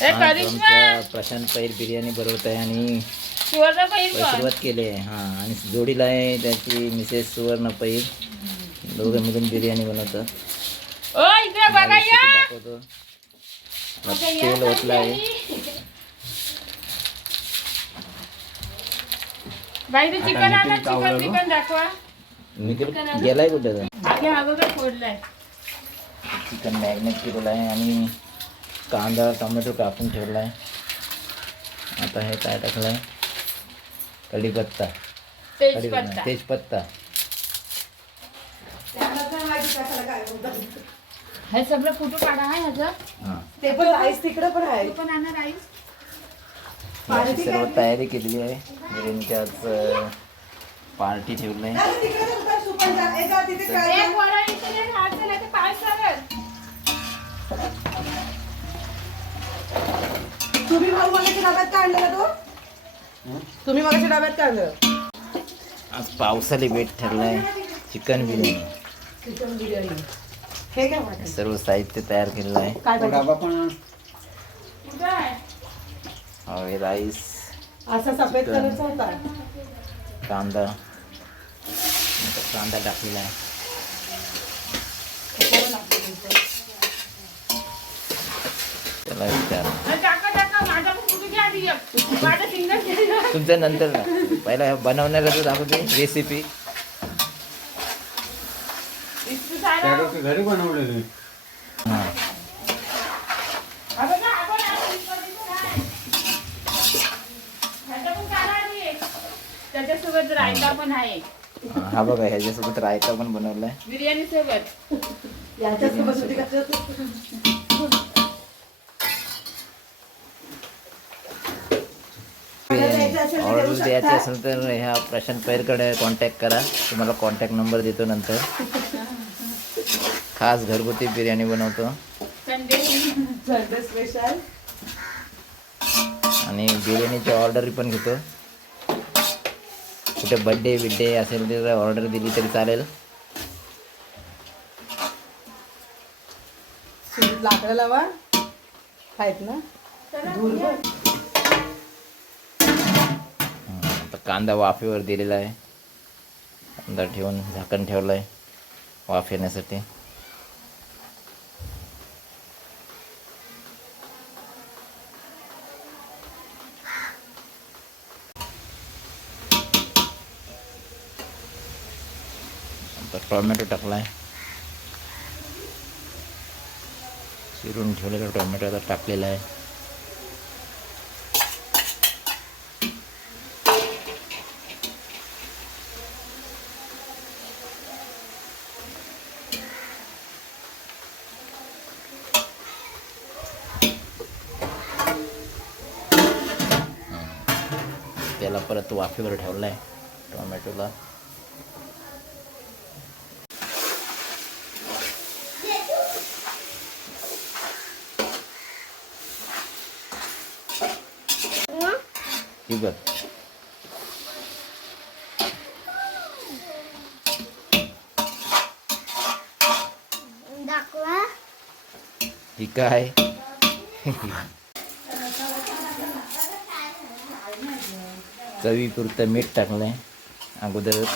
आज आमचा प्रशांत पैर बिर्याणी बनवत आहे आणि सुरुवात केली आहे. हां, आणि जोडीला आहे त्याची मिसेस सुवर्ण पैर. दोघं मिळून बिर्याणी बनवतात. दाखवतो. तेल ओतलं आहे. चिकन दाखवा. गेलाय कुठे फोडलाय. चिकन मॅरिनेट केलेलं आहे आणि कांदा टोमॅटो कापून ठेवला आहे. आता हे काय टाकलं आहे? कढीपत्ता, तेजपत्ता. हे सगळं फोटो काढा आहे ह्याचं. हां, ते पण राईस तिकडे पण आहे. पण आणा राईस. याची सर्व तयारी केलेली आहे. बिर्याणीची आज पार्टी ठेवली आहे. तुम्ही मगाच्या डब्यात काढलं तो? तुम्ही मगाच्या डब्यात काढलं? आज पावसाला बेट ठरलाय. चिकन बिर्याणी. चिकन बिर्याणी. हे काय वाटतं? सर्व साहित्य तयार केलेलं आहे. काय हवे राईस, असा सफेद कलरचा होता. कांदा टाकलेला आहे. त्याला विचार तुमच्या नंतर ना पहिला बनवण्याला तर दाखवते रेसिपी. घरी बनवलेली. हां, त्याच्यासोबत रायता पण आहे. हा बघा ह्याच्यासोबत रायता पण बनवलाय बिर्याणी सोबत. याच्यासोबत होती का? ऑर्डर द्यायची असेल तर ह्या प्रशांत पैरकडे कॉन्टॅक्ट करा. तुम्हाला कॉन्टॅक्ट नंबर देतो नंतर. खास घरगुती बिर्याणी बनवतो संडे स्पेशल. आणि बिर्याणीची ऑर्डर पण घेतो. कुठे बड्डे बिड्डे असेल तर ऑर्डर दिली तरी चालेल. लाकडं लावा आहेत ना. आता कांदा वाफेवर दिलेला आहे. कांदा ठेवून झाकण ठेवलं आहे वाफ येण्यासाठी. आता टोमॅटो टाकला आहे. चिरून ठेवलेला टोमॅटो आता टाकलेला आहे. त्याला परत वाफेवर ठेवला आहे टोमॅटोला. बघ दाखवा. ही काय चवीपुरतं मीठ टाकलंय अगोदरच.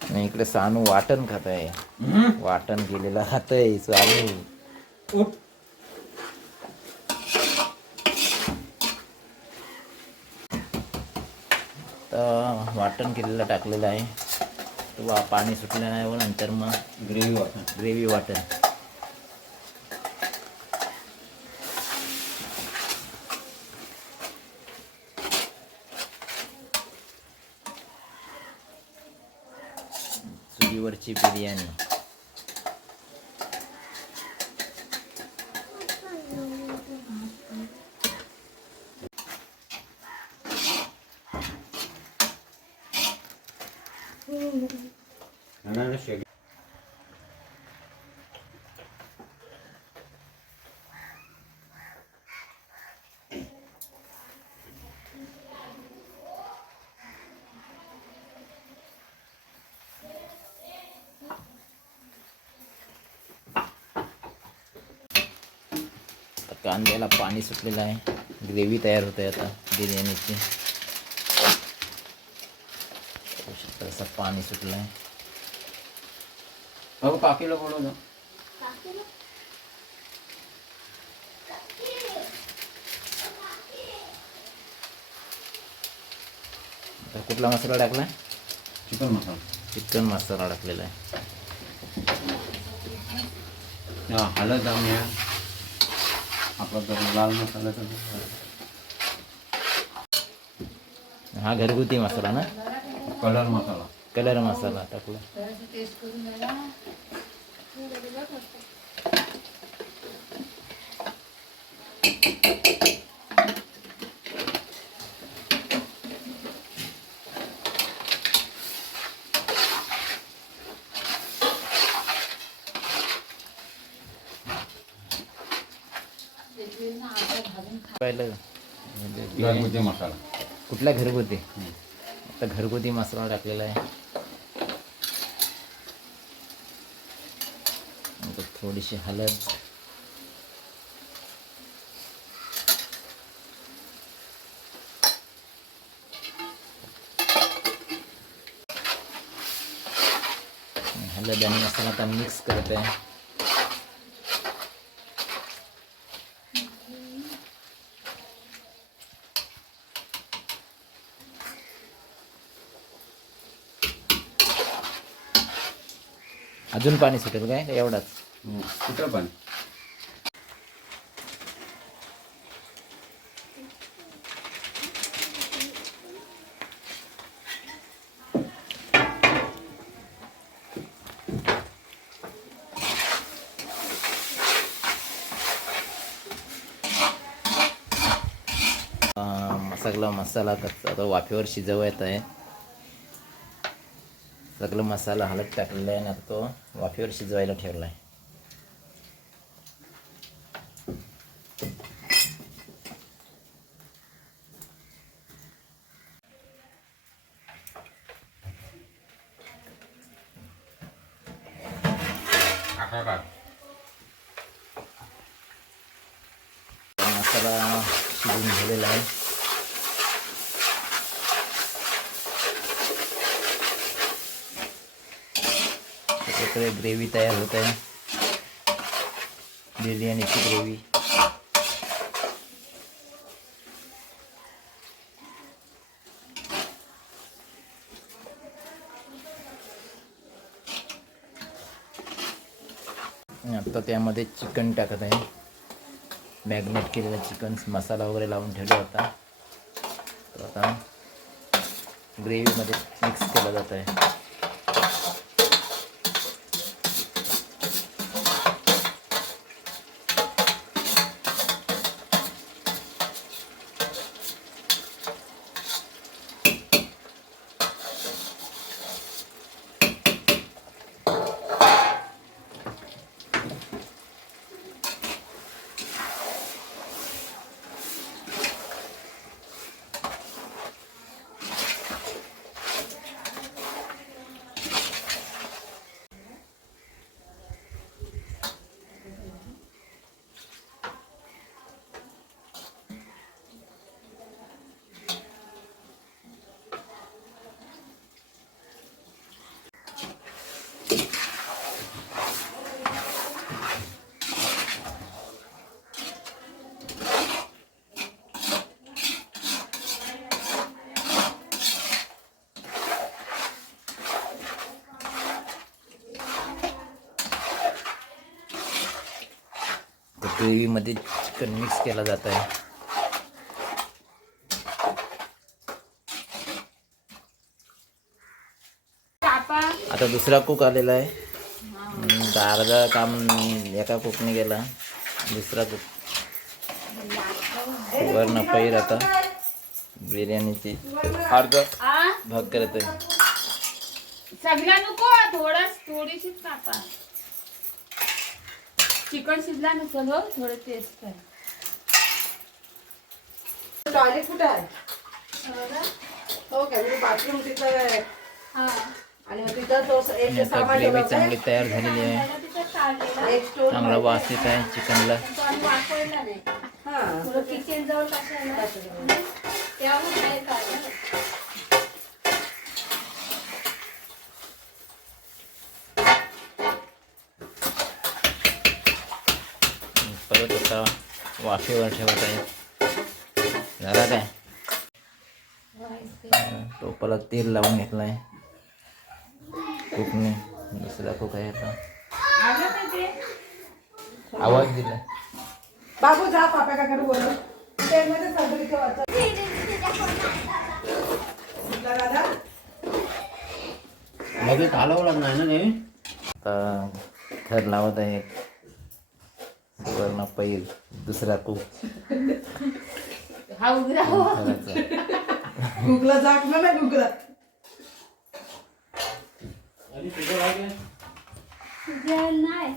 आणि इकडे सानू वाटण खात आहे. वाटण केलेलं खात आहे सानू. तर वाटण केलेलं टाकलेलं आहे. तो पाणी सुटलं नाही व नंतर मग ग्रेव्ही वाटण. चुलीवरची बिर्याणी. कांद्याला पाणी सुटलेलं आहे. ग्रेव्ही तयार होते आता बिर्याणीची. असं पाणी सुटलं आहे. अहो काकीला बोलव ना. आता कुठला मसाला टाकला? चिकन मसाला. चिकन मसाला टाकलेला आहे. हा हळद जाऊन या. आपला जर लाल मसाल्याचा हा घरगुती मसाला ना. कलर मसाला. कलर मसाला टाकला. टेस्ट करून बघा. पाहिलं म्हणजे बिर्याणी घरगुती मसाला. कुठला घरगुती. आता घरगुती मसाला टाकलेला आहे. नंतर थोडीशी हळद. हळद आणि मसाला आता मिक्स करत आहे. अजून पाणी सुटेल काय का एवढाच? कुठं पण सगळा मसाला आता वाफेवर शिजवायचा आहे. सगळं मसाला हळद टाकलेला आहे आणि आता तो वाफेवर शिजवायला ठेवला आहे. मसाला शिजून झालेला आहे. त्याच्याकडे ग्रेव्ही तयार होत आहे. बिर्याणीची ग्रेव्ही. आता त्यामध्ये चिकन टाकत आहे. मॅग्नेट केलेला चिकन मसाला वगैरे लावून ठेवला होता. तर आता ग्रेव्हीमध्ये मिक्स केला जात आहे. ग्रेव्हीमध्ये चिकन मिक्स केला जात आहे. आता दुसरा कुक आलेला आहे. अर्धा काम एका कुकने गेला. दुसरा कुक वरनं पैर आता बिर्याणीची अर्ध भाग करत आहे. सगळा नको थोडीशीच कापा. चिकन शिजला नसेल हो, थोडं टेस्ट कर. टॉयलेट कुठं आहे? हो का? म्हणजे बाथरूम तिथं आहे. हा आणि तिथं तो एक आता सामान ग्रेव्ही ठेवलं चांगली काय? तयार झालेली आहे. त्याच्यात काढलेला एक स्टोन चांगला वास येत आहे चिकनला. तो आम्ही वापरला नाही. हा थोडं किचन जवळ टाकलं ना त्यावर बाहेर काढलं. परत आता वाफेवर ठेवत आहे. झाला काय? टोपाला तेल लावून घेतलं आहे. कुकने दुसरा कुक आहे आता. आलं का ते? आवाज दिला. बाबू जा पाप्या काकाकडे बोलव. तेलमध्ये सगळी ठेवायचं. कुठला दादा? मध्ये घालवलं नाही ना काही. आता थर लावत आहे. वरनं पैल दुसरा कुक हा उघडा हो. थराचा. गुगला झाकलं नाही गुगला. आणि तुझं काय काय? तुझ्या नाही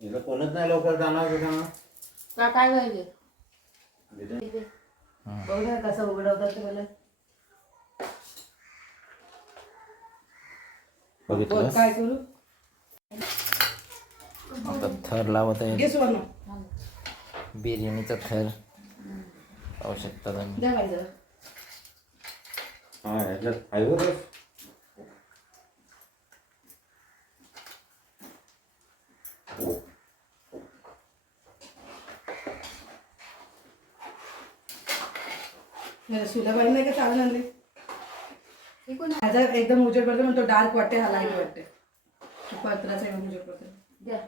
इथं कोणच नाही लवकर जाणार का? का काय पाहिजे बघ ना कसं उघडवतात ते मला. बघितलं काय करू? आता थर लावत आहे. घे सुवर्ण. बिर्याणीचा थर पाहू शकता तुम्ही. द्या बाई जरा. हा याच्यात फायबर सुलाबाई नाही का चालून आणली. हे कोण माझा एकदम उजेड पडतो म्हणून तो डार्क वाटते हा लाईट वाटते. पत्राचा एकदम उजेड पडतो. द्या.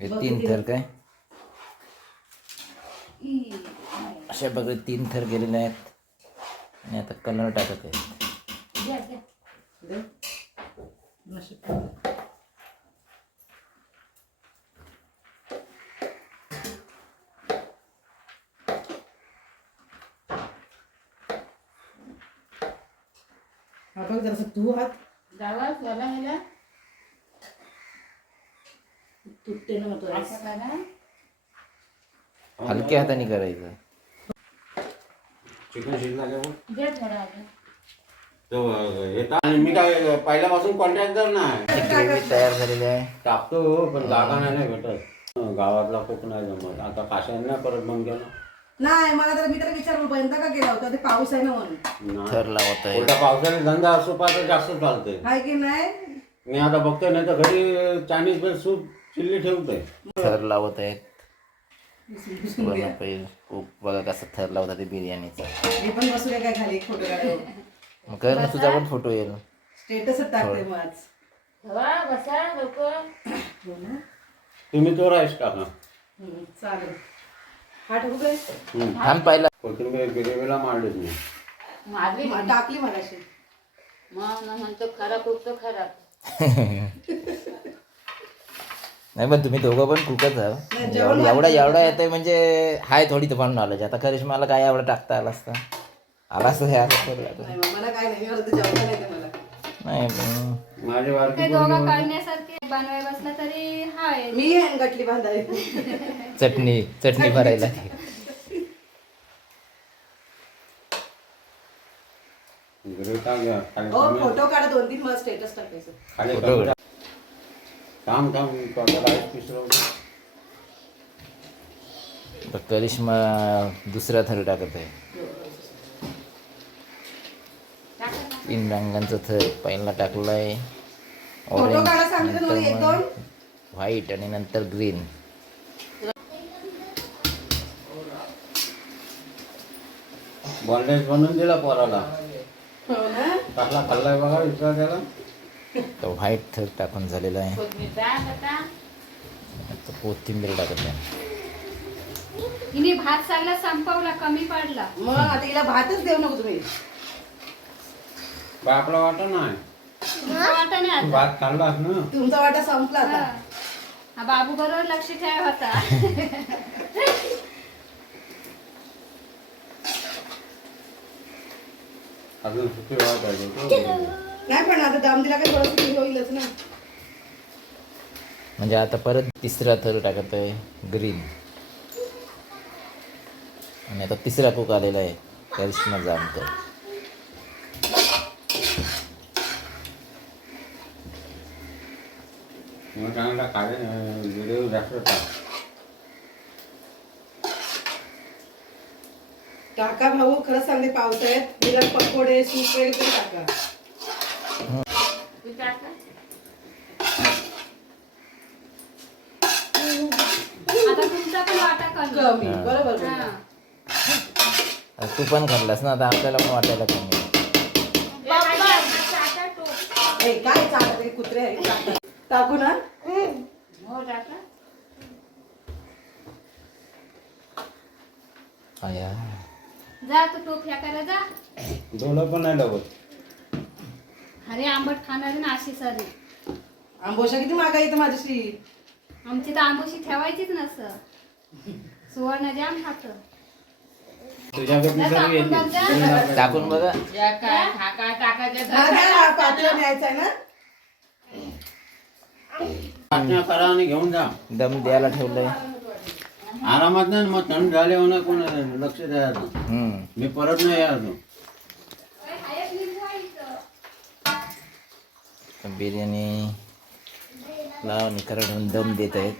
हे 3 थर काय अशा बघा 3 थर गेलेले आहेत. आणि आता कलर टाकत आहे. द्या द्या. दे. नशीब. हा बघ जरासं तू हात जावा त्याला ह्याला तुटते ना तो असं करा. हलक्या हाताने करायचं. चिकन शिजला का मग? द्या थोडा अजून. तो येतात आणि मी काय पहिल्यापासून कॉन्ट्रॅक्टर नाही. ग्रेव्ही तयार झालेली आहे. टाकतो पण जागा नाही भेटत. गावातला कोक नाही जमत. आता काशांना परत बंद केलं. नाही मला तर मी तर विचारून बंद का केला होता ते पाऊस आहे ना म्हणून. नाही. थर लावत आहे. उलटा पावसाने धंदा सुपाचा जास्त चालतंय. आहे की नाही. मी आता बघतोय नाही तर घरी चायनीज बेल सूप चिल्ली ठेवतोय. थर लावत आहेत. विसरून वरनं गेला. पैल कुक बघा कसं थर लावतात ते बिर्याणीचा. मी पण बसूया काय खाली एक फोटो काढायला. मग कर ना तुझा पण फोटो येईल. स्टेटसच टाकते मग आज. ठेवा बसा लोक. हो ना? तुम्ही तो राईस टाका. चालेल. हा ठेवू काय? थांब पाहिला. कोथिंबीर ग्रेव्हीला मारलीच नाही. माझी टाकली मगाशी. मग म्हणतो खरा खूप तो खरा. नाही पण तुम्ही दोघं पण कुकच आहात. नाही, जेवण एवढा एवढा येतंय म्हणजे हाय थोडी तुफान नॉलेज. आता करिश्माला काय एवढं टाकता आला असता. आला असतं हे असं थोडं लागलं. नाही मग मला काय नाही एवढं तर जेवण नाही ते मला. नाही पण माझे वारकी ते दोघं करण्यासारखे बनवाय बसला तरी हाय. मी आहे गटली बांधाय. चटणी भरायला. ग्रेव्ही टाक घ्या. खाली हो कमी- फोटो काढा 2-3 मला स्टेटस टाकायचं. खाली फोटो कमी काढ. टाक. थांब राईस पिसरवतो. आता करिश्मा दुसरा थर टाकत आहे. 3 रंगांचं थर पहिला टाकलाय फोटो काढा सांगितलं तुम्हाला 1-2. व्हाईट आणि नंतर ग्रीन. बॉन्डेज बनवून दिला पोराला. हो ना. टाकला खाल्लाय बघा विचार त्याला. तर व्हाईट थर टाकून झालेला आहे. कोथमीर टाक आता. आता कोथिंबीर टाकत आहे. हिने भात चांगला संपवला कमी पडला. मग आता हिला भातच देऊ नको तुम्ही. आपला वाटा नाही. तुमचं वाटा नाही आता. भात खाल्लास ना. तुमचा वाटा संपला हा. आता. हा बाबू बरोबर लक्ष ठेव होता. अजून सुकी वाट पाहिजे. नाही पण आता दाम दिला काय थोडंसं होईलच ना. म्हणजे आता परत तिसरा थर टाकत आहे ग्रीन. आणि आता तिसरा कुक आलेला आहे करिश्मा जामकर. मग चांगला खाले व्हिडिओ जास्त टाक. टाका भाऊ, खरंच सांगते पावसाळ्यात निदान पकोडे सूप वगैरे तरी टाका. आता तुमचा पण वाटा कमी. कमी हा. बरोबर हा. बोलला. आता तू पण खाल्लास ना, आता आपल्याला पण वाटायला कमी. ए, काय चालत आहे? कुत्रे आहे टाका. टाकू ना. हो टाका. आया. जा तू टोप फेकायला जा. डोलं पण नाही लावत. अरे आंबट खाणारे ना अशी सारी. आंबोशा किती मागा येतं माझ्याशी. आमची तर आंबोशी ठेवायचीच नसं. सुवर्ण जाम खात. तुझ्याकडे सर्व येते. टाकून बघा. हा, हा, पातेलं न्यायचं आहे ना. वाटण्या करा आणि घेऊन जा. दम द्यायला ठेवलंय. आरामात नाही मग थंड झाले होणार कोण लक्ष द्यायचं. हम्म. मी परत नाही यायचो. बिर्याणी ला निकरा ठेवून दम देत आहेत.